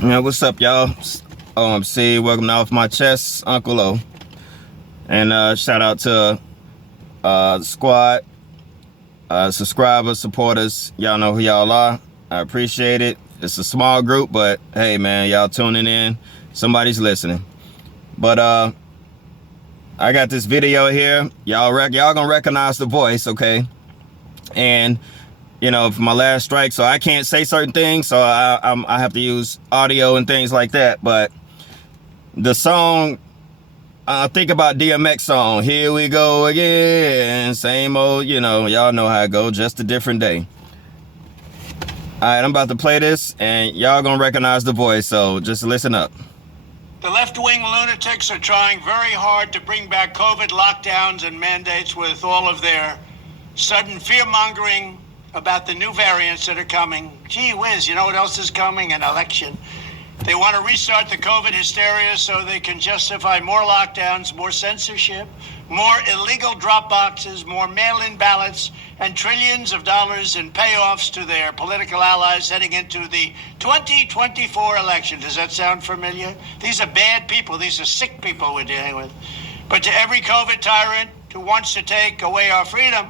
Yeah, what's up, y'all? O.M.C. Welcome to Off My Chest, Uncle O. And shout out to the squad, subscribers, supporters. Y'all know who y'all are. I appreciate it. It's a small group, but hey, man, y'all tuning in. Somebody's listening. But I got this video here. Y'all gonna recognize the voice, okay? And you know, for my last strike, so I can't say certain things, so I have to use audio and things like that. But the song, think about DMX song, Here We Go Again, same old, you know, y'all know how it go, just a different day. All right, I'm about to play this, and y'all gonna recognize the voice, so just listen up. The left-wing lunatics are trying very hard to bring back COVID lockdowns and mandates with all of their sudden fear-mongering about the new variants that are coming. Gee whiz, you know what else is coming? An election. They want to restart the COVID hysteria so they can justify more lockdowns, more censorship, more illegal drop boxes, more mail-in ballots, and trillions of dollars in payoffs to their political allies heading into the 2024 election. Does that sound familiar? These are bad people. These are sick people we're dealing with. But to every COVID tyrant who wants to take away our freedom,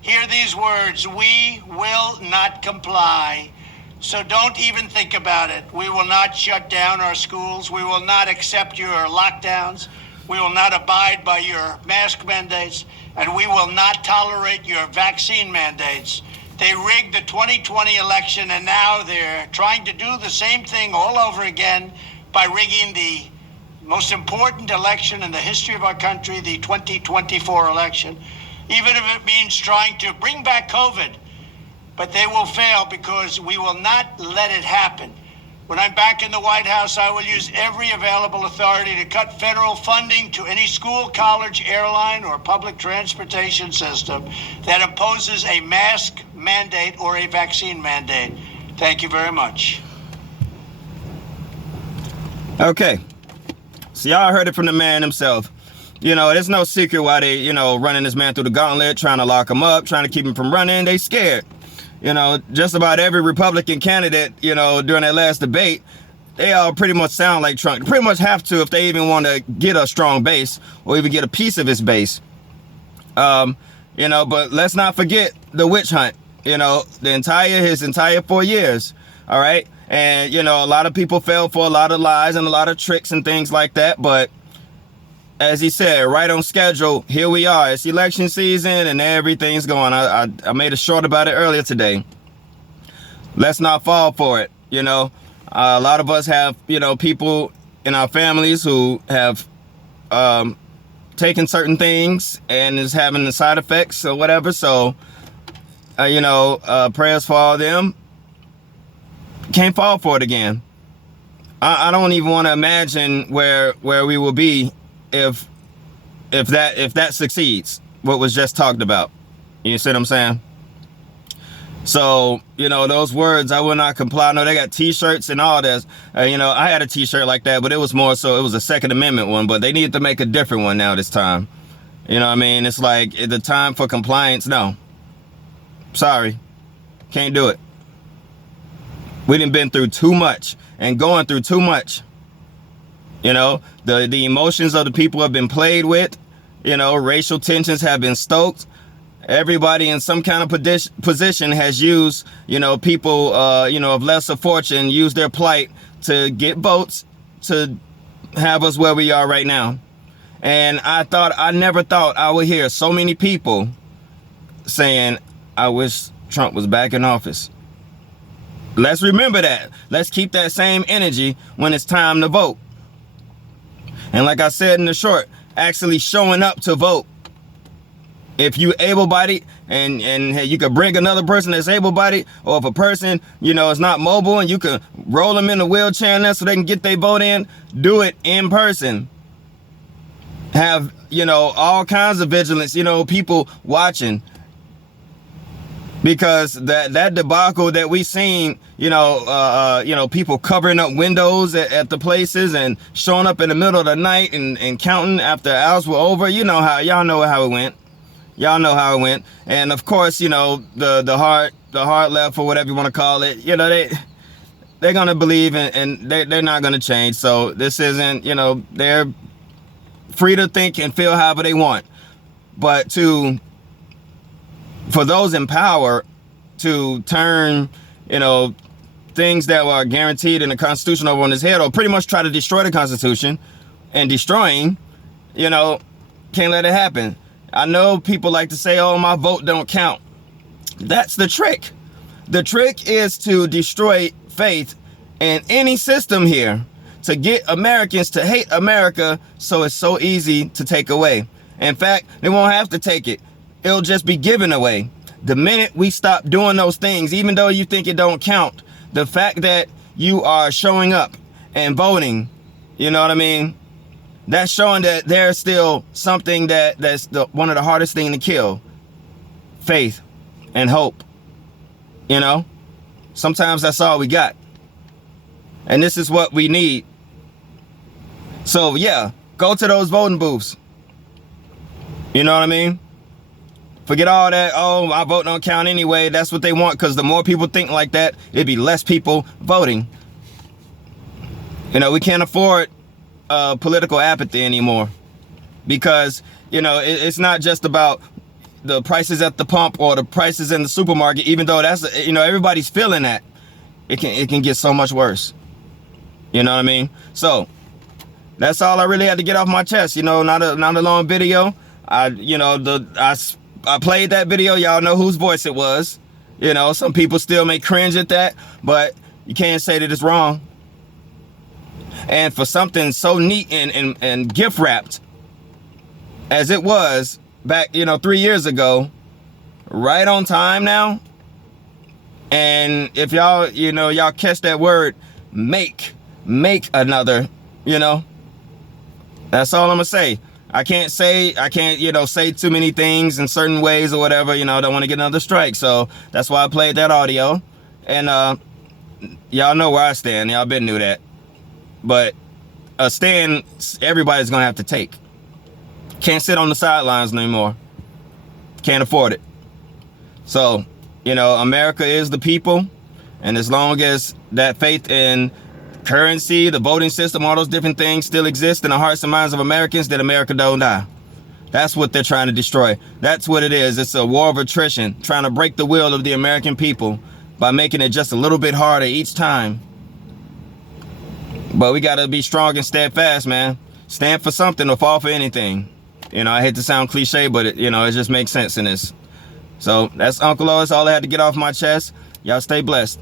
hear these words: we will not comply. So don't even think about it. We will not shut down our schools. We will not accept your lockdowns. We will not abide by your mask mandates. And we will not tolerate your vaccine mandates. They rigged the 2020 election, and now they're trying to do the same thing all over again by rigging the most important election in the history of our country, the 2024 election, even if it means trying to bring back COVID. But they will fail because we will not let it happen. When I'm back in the White House, I will use every available authority to cut federal funding to any school, college, airline, or public transportation system that imposes a mask mandate or a vaccine mandate. Thank you very much. Okay, so y'all heard it from the man himself. You know, there's no secret why they, you know, running this man through the gauntlet, trying to lock him up, trying to keep him from running. They scared. You know, just about every Republican candidate, you know, during that last debate, they all pretty much sound like Trump. They pretty much have to if they even want to get a strong base or even get a piece of his base. You know, but let's not forget the witch hunt, you know, his entire 4 years. All right. And, you know, a lot of people fell for a lot of lies and a lot of tricks and things like that. But as he said, right on schedule, here we are. It's election season and everything's going. I made a short about it earlier today. Let's not fall for it. You know, a lot of us have, you know, people in our families who have taken certain things and is having the side effects or whatever. So, you know, prayers for all of them. Can't fall for it again. I don't even want to imagine where we will be if that succeeds, what was just talked about. You see what I'm saying? So, you know, those words, I will not comply. No, they got t-shirts and all this. You know, I had a t-shirt like that, but it was more so, it was a Second Amendment one, but they need to make a different one now this time. You know what I mean? It's like the time for compliance. No, sorry, can't do it. We done been through too much and going through too much. You know, the emotions of the people have been played with. You know, racial tensions have been stoked. Everybody in some kind of position has used, you know, people, you know, of lesser fortune, use their plight to get votes to have us where we are right now. And I never thought I would hear so many people saying, I wish Trump was back in office. Let's remember that. Let's keep that same energy when it's time to vote. And like I said in the short, actually showing up to vote. If you able-bodied and you could bring another person that's able-bodied, or if a person, you know, is not mobile and you can roll them in a wheelchair and so they can get their vote in, do it in person. Have, you know, all kinds of vigilance, you know, people watching. Because that debacle that we seen, you know, people covering up windows at the places and showing up in the middle of the night and counting after hours were over. You know how, y'all know how it went. Y'all know how it went. And of course, you know, the hard left or whatever you want to call it, you know, they're gonna believe and they're not gonna change. So this isn't, you know, they're free to think and feel however they want. But for those in power to turn, you know, things that were guaranteed in the Constitution over on his head, or pretty much try to destroy the Constitution, and destroying, you know, can't let it happen. I know people like to say, oh, my vote don't count. That's the trick. The trick is to destroy faith in any system here, to get Americans to hate America, so it's so easy to take away. In fact, they won't have to take it. It'll just be given away. The minute we stop doing those things, even though you think it don't count, the fact that you are showing up and voting, you know what I mean? That's showing that there's still something that's one of the hardest things to kill. Faith and hope, you know? Sometimes that's all we got. And this is what we need. So yeah, go to those voting booths. You know what I mean? Forget all that, oh, my vote don't count anyway. That's what they want, because the more people think like that, it'd be less people voting. You know, we can't afford political apathy anymore, because, you know, it's not just about the prices at the pump or the prices in the supermarket, even though that's, you know, everybody's feeling that. It can get so much worse. You know what I mean? So that's all I really had to get off my chest. You know, not a long video. I played that video. Y'all know whose voice it was. You know, some people still may cringe at that, but you can't say that it's wrong. And for something so neat and gift wrapped as it was back, you know, 3 years ago, right on time now. And if y'all, you know, y'all catch that word, make another, you know, that's all I'm gonna say. I can't, you know, say too many things in certain ways or whatever, you know, I don't want to get another strike. So that's why I played that audio. And y'all know where I stand. Y'all been knew that. But a stand everybody's gonna have to take. Can't sit on the sidelines anymore. Can't afford it. So, you know, America is the people. And as long as that faith in currency, the voting system, all those different things still exist in the hearts and minds of Americans, then America don't die. That's what they're trying to destroy. That's what it is. It's a war of attrition, trying to break the will of the American people by making it just a little bit harder each time. But we got to be strong and steadfast, man. Stand for something or fall for anything. You know, I hate to sound cliche, but it just makes sense in this. So that's Uncle O. That's all I had to get off my chest. Y'all stay blessed.